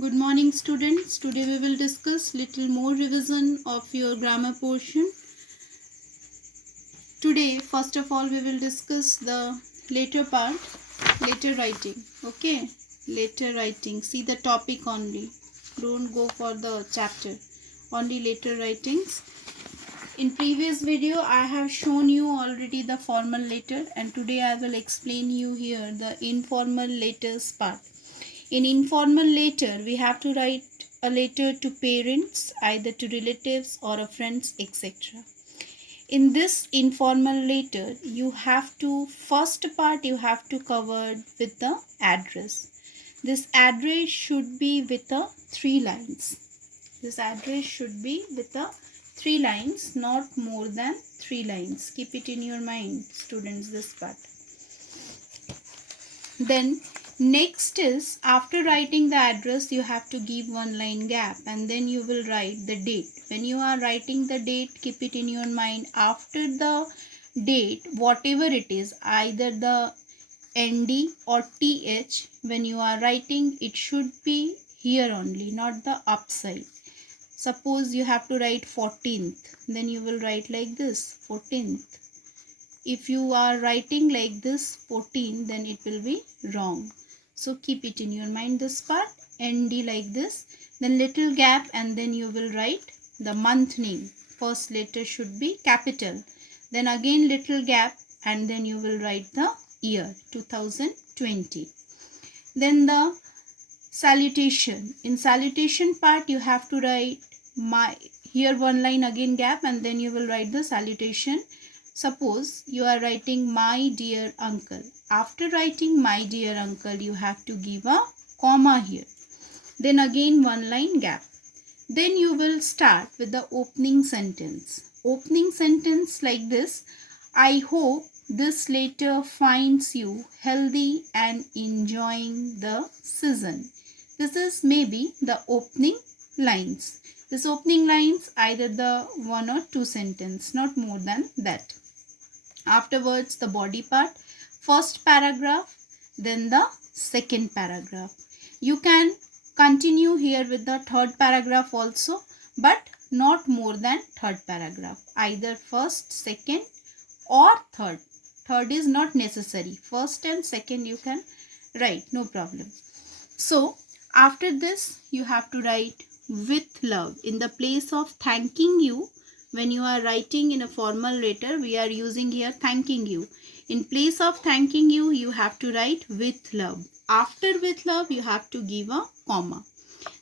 Good morning students. Today we will discuss little more revision of your grammar portion. Today first of all we will discuss the later part, letter writing. Okay, letter writing. See the topic only. Don't go for the chapter. Only letter writings. In previous video I have shown you already the formal letter and today I will explain you here the informal letters part. In informal letter, we have to write a letter to parents, either to relatives or a friends, etc. In this informal letter, you have to, first part you have to cover with the address. This address should be with the 3 lines. This address should be with the 3 lines, not more than 3 lines. Keep it in your mind, students, this part. Then next is, after writing the address, you have to give 1 line gap and then you will write the date. When you are writing the date, keep it in your mind. After the date, whatever it is, either the ND or TH, when you are writing, it should be here only, not the upside. Suppose you have to write 14th, then you will write like this, 14th. If you are writing like this 14, then it will be wrong. So keep it in your mind, this part, ND like this, then little gap and then you will write the month name. First letter should be capital. Then again little gap and then you will write the year 2020. Then the salutation. In salutation part you have to write here 1 line again gap and then you will write the salutation. Suppose you are writing my dear uncle. After writing my dear uncle, you have to give a comma here. Then again 1 line gap. Then you will start with the opening sentence. Opening sentence like this. I hope this letter finds you healthy and enjoying the season. This is maybe the opening lines. This opening lines either the 1 or 2 sentence, not more than that. Afterwards the body part, first paragraph, then the second paragraph. You can continue here with the third paragraph also, but not more than third paragraph. Either first, second or third. Third is not necessary. First and second you can write, no problem. So after this you have to write with love. In the place of thanking you, when you are writing in a formal letter, we are using here thanking you. In place of thanking you, you have to write with love. After with love, you have to give a comma.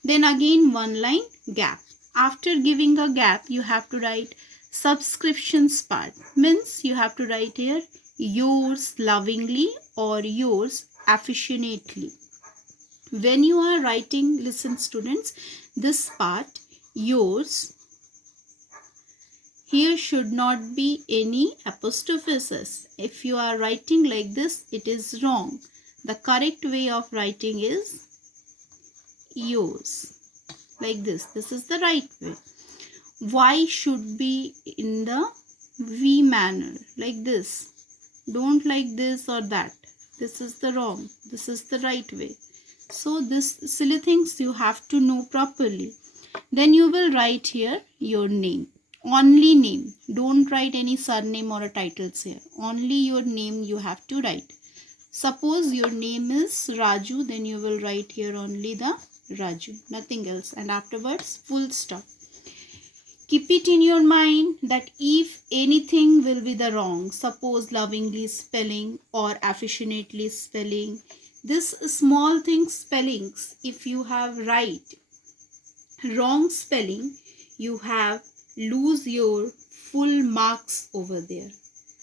Then again 1 line gap. After giving a gap, you have to write subscriptions part. Means you have to write here yours lovingly or yours affectionately. When you are writing, listen students, this part, yours, here should not be any apostrophes. If you are writing like this, it is wrong. The correct way of writing is yours. Like this. This is the right way. Y should be in the V manner. Like this. Don't like this or that. This is the wrong. This is the right way. So this silly things you have to know properly. Then you will write here your name. Only name. Don't write any surname or a titles here. Only your name you have to write. Suppose your name is Raju, then you will write here only the Raju. Nothing else. And afterwards, full stop. Keep it in your mind that if anything will be the wrong, suppose lovingly spelling or affectionately spelling, this small thing spellings, if you have wrong spelling, you have lose your full marks over there.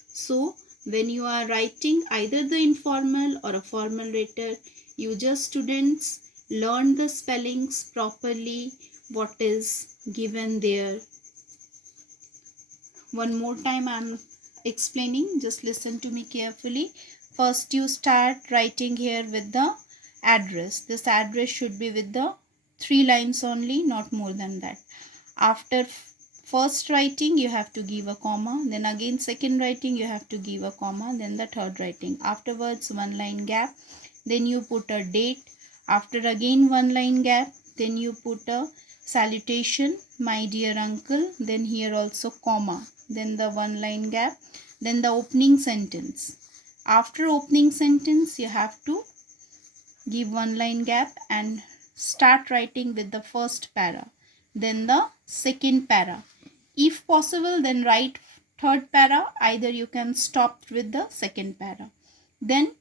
So when you are writing either the informal or a formal letter, you just students learn the spellings properly, what is given there. One more time I am explaining, just listen to me carefully. First you start writing here with the address. This address should be with the 3 lines only, not more than that. After first writing you have to give a comma, then again second writing you have to give a comma, then the third writing. Afterwards 1 line gap, then you put a date. After again 1 line gap, then you put a salutation, my dear uncle, then here also comma, then the one line gap, then the opening sentence. After opening sentence, you have to give one line gap and start writing with the first para, then the second para. If possible, then write third para. Either you can stop with the second para. Then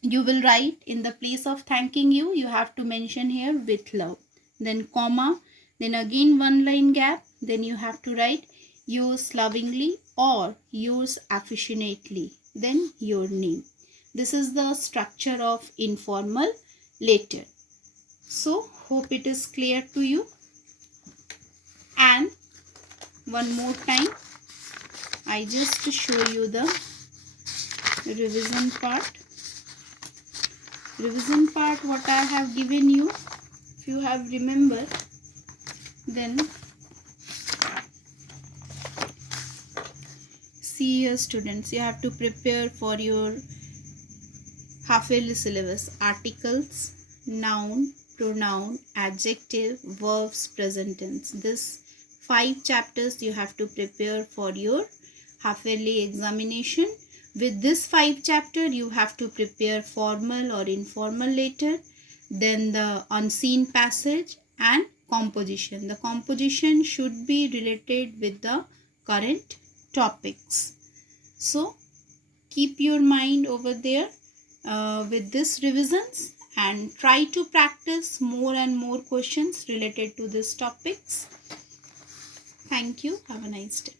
you will write in the place of thanking you, you have to mention here with love, then comma, then again one line gap, then you have to write yours lovingly or yours affectionately, then your name. This is the structure of informal letter. So hope it is clear to you. And one more time, I just show you the revision part. Revision part what I have given you, if you have remembered, then see here students, you have to prepare for your half-yearly syllabus: articles, noun, pronoun, adjective, verbs, present tense. This 5 chapters you have to prepare for your half-yearly examination. With this 5 chapter, you have to prepare formal or informal letter, then the unseen passage and composition. The composition should be related with the current topics. So keep your mind over there with this revisions and try to practice more and more questions related to these topics. Thank you. Have a nice day.